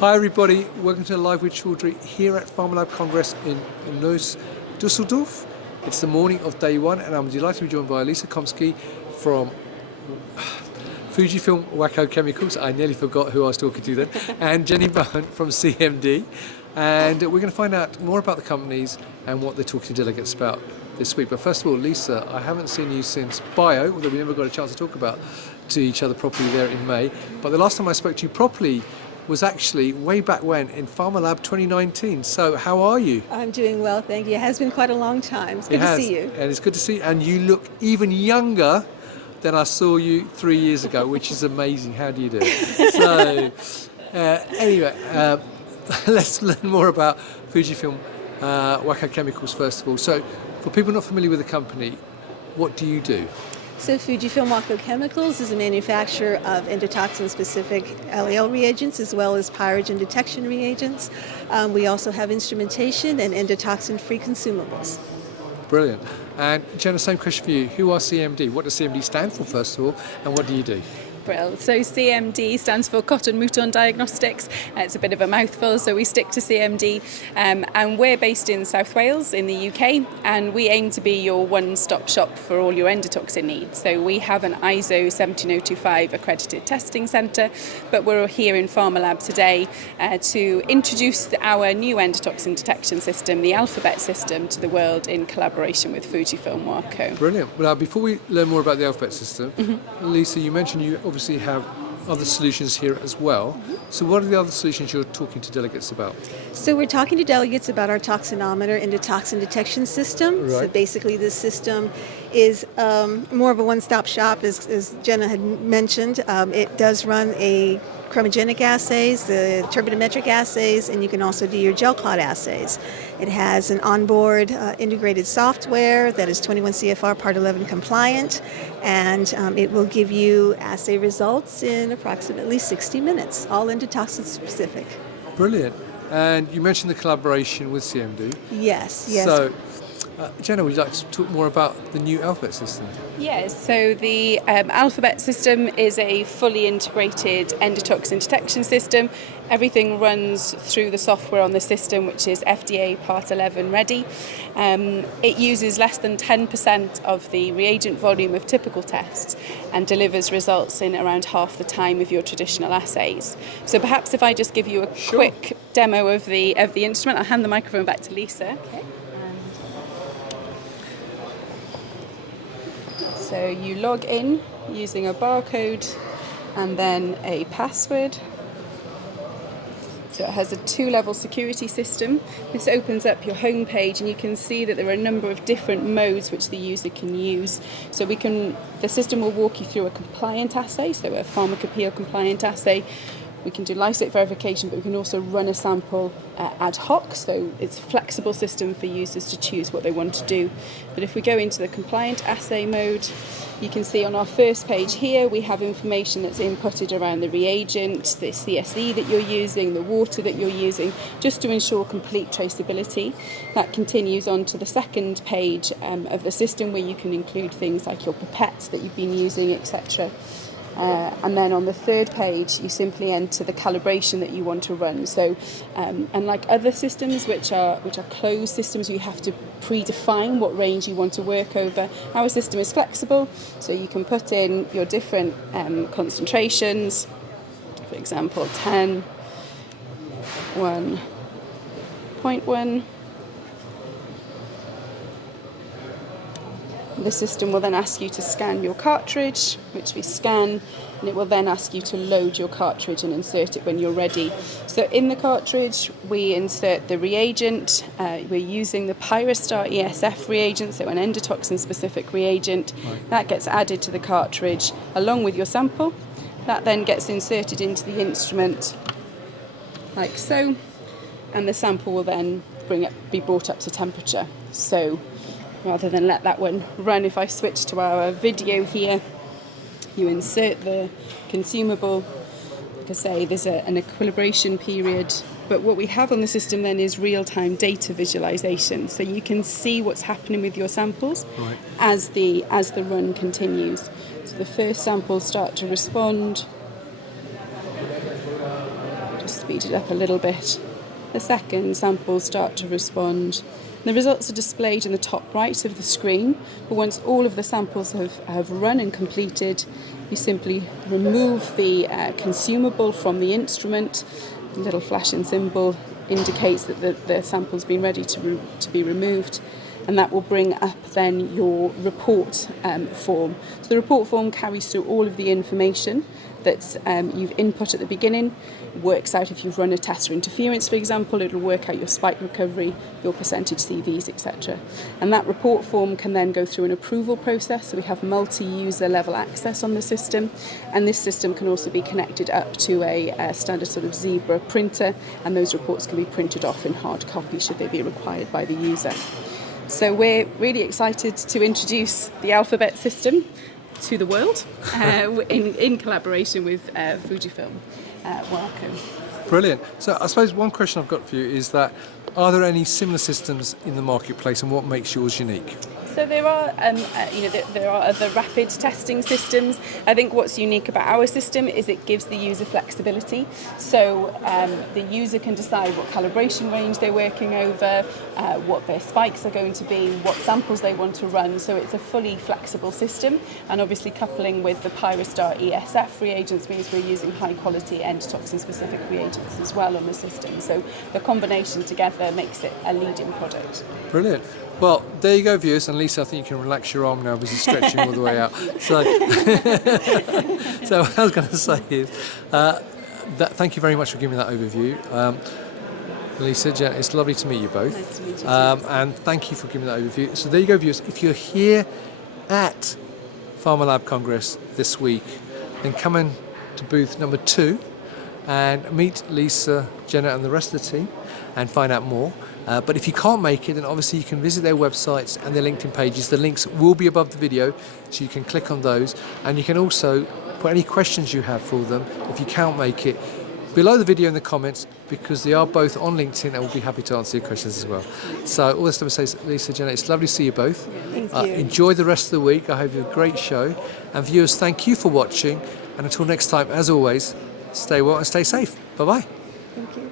Hi everybody, welcome to Live with Chaudhry here at PharmaLab Congress in Neuss, Dusseldorf. It's the morning of day one and I'm delighted to be joined by Lisa Komski from FUJIFILM Wako Chemicals. I nearly forgot who I was talking to then. And Jenny Bowen from CMD. And we're going to find out more about the companies and what they're talking to delegates about this week. But first of all, Lisa, I haven't seen you since Bio, although we never got a chance to talk about to each other properly there in May. But the last time I spoke to you properly was actually way back when in PharmaLab 2019. So how are you? I'm doing well, thank you. It has been quite a long time. It's good to see you. And it's good to see you. And you look even younger than I saw you 3 years ago, which is amazing. How do you do it? So anyway, let's learn more about FUJIFILM Wako Chemicals first of all. So for people not familiar with the company, what do you do? So FUJIFILM Wako Chemicals is a manufacturer of endotoxin-specific LAL reagents as well as pyrogen detection reagents. We also have instrumentation and endotoxin-free consumables. Brilliant. And Jenna, same question for you. Who are CMD? What does CMD stand for, first of all, and what do you do? Brill. So CMD stands for Cotton Mouton Diagnostics. It's a bit of a mouthful, so we stick to CMD. And we're based in South Wales in the UK, and we aim to be your one-stop shop for all your endotoxin needs. So we have an ISO 17025 accredited testing centre, but we're here in PharmaLab today to introduce our new endotoxin detection system, the Alphabet system, to the world in collaboration with FUJIFILM Wako. Brilliant. Well, before we learn more about the Alphabet system, Lisa, you mentioned you obviously have other solutions here as well. So what are the other solutions you're talking to delegates about? So we're talking to delegates about our toxinometer endotoxin detection system. Right. So basically this system is more of a one-stop shop, as Jenna had mentioned. It does run a chromogenic assays, the turbidimetric assays, and you can also do your gel clot assays. It has an onboard integrated software that is 21 CFR Part 11 compliant, and it will give you assay results in approximately 60 minutes, all endotoxin specific. Brilliant. And you mentioned the collaboration with CMD. Yes. So, Jenna, would you like to talk more about the new Alphabet system? Yes, so the Alphabet system is a fully integrated endotoxin detection system. Everything runs through the software on the system, which is FDA Part 11 ready. It uses less than 10% of the reagent volume of typical tests and delivers results in around half the time of your traditional assays. So perhaps if I just give you a quick demo of the instrument, I'll hand the microphone back to Lisa. Okay. So you log in using a barcode and then a password. So it has a 2-level security system. This opens up your home page and you can see that there are a number of different modes which the user can use. So the system will walk you through a compliant assay, so a pharmacopoeia compliant assay. We can do lysate verification, but we can also run a sample ad hoc, so it's a flexible system for users to choose what they want to do. But if we go into the compliant assay mode, you can see on our first page here we have information that's inputted around the reagent, the CSE that you're using, the water that you're using, just to ensure complete traceability. That continues on to the second page of the system where you can include things like your pipettes that you've been using, etc. And then on the third page, you simply enter the calibration that you want to run. So, unlike other systems, which are closed systems, you have to predefine what range you want to work over. Our system is flexible, so you can put in your different concentrations. For example, 10, 1.1. The system will then ask you to scan your cartridge, which we scan, and it will then ask you to load your cartridge and insert it when you're ready. So in the cartridge, we insert the reagent. We're using the PYROSTAR ESF reagent, so an endotoxin-specific reagent. Right. That gets added to the cartridge along with your sample. That then gets inserted into the instrument like so, and the sample will then be brought up to temperature. So rather than let that one run, if I switch to our video here, you insert the consumable. Like I say, there's an equilibration period, but what we have on the system then is real-time data visualization, so you can see what's happening with your samples as the run continues. So the first samples start to respond. Just speed it up a little bit. A second, samples start to respond. The results are displayed in the top right of the screen, but once all of the samples have run and completed, you simply remove the consumable from the instrument. The little flashing symbol indicates that the sample's been ready to be removed, and that will bring up then your report form. So the report form carries through all of the information that you've input at the beginning. It works out if you've run a test for interference, for example. It'll work out your spike recovery, your percentage CVs, etc. And that report form can then go through an approval process. So we have multi-user level access on the system, and this system can also be connected up to a standard sort of Zebra printer, and those reports can be printed off in hard copy should they be required by the user. So we're really excited to introduce the Alphabet system to the world in collaboration with FUJIFILM, Wako. Brilliant. So I suppose one question I've got for you is that, are there any similar systems in the marketplace, and what makes yours unique? So there are, there are other rapid testing systems. I think what's unique about our system is it gives the user flexibility. So the user can decide what calibration range they're working over, what their spikes are going to be, what samples they want to run. So it's a fully flexible system. And obviously coupling with the PYROSTAR ESF reagents means we're using high quality endotoxin specific reagents as well on the system. So the combination together makes it a leading product. Brilliant. Well, there you go, viewers. And Lisa, I think you can relax your arm now because you're stretching all the way out. So, so what I was going to say is, thank you very much for giving me that overview. Lisa, Jenna, it's lovely to meet you both. Nice to meet you too. And thank you for giving that overview. So there you go, viewers. If you're here at Pharma Lab Congress this week, then come in to booth number 2 and meet Lisa, Jenna and the rest of the team and find out more. But if you can't make it, then obviously you can visit their websites and their LinkedIn pages. The links will be above the video, so you can click on those. And you can also put any questions you have for them, if you can't make it, below the video in the comments, because they are both on LinkedIn and we'll be happy to answer your questions as well. So all this time to say, Lisa, Jenna, it's lovely to see you both. Thank you. Enjoy the rest of the week. I hope you have a great show. And viewers, thank you for watching. And until next time, as always, stay well and stay safe. Bye-bye. Thank you.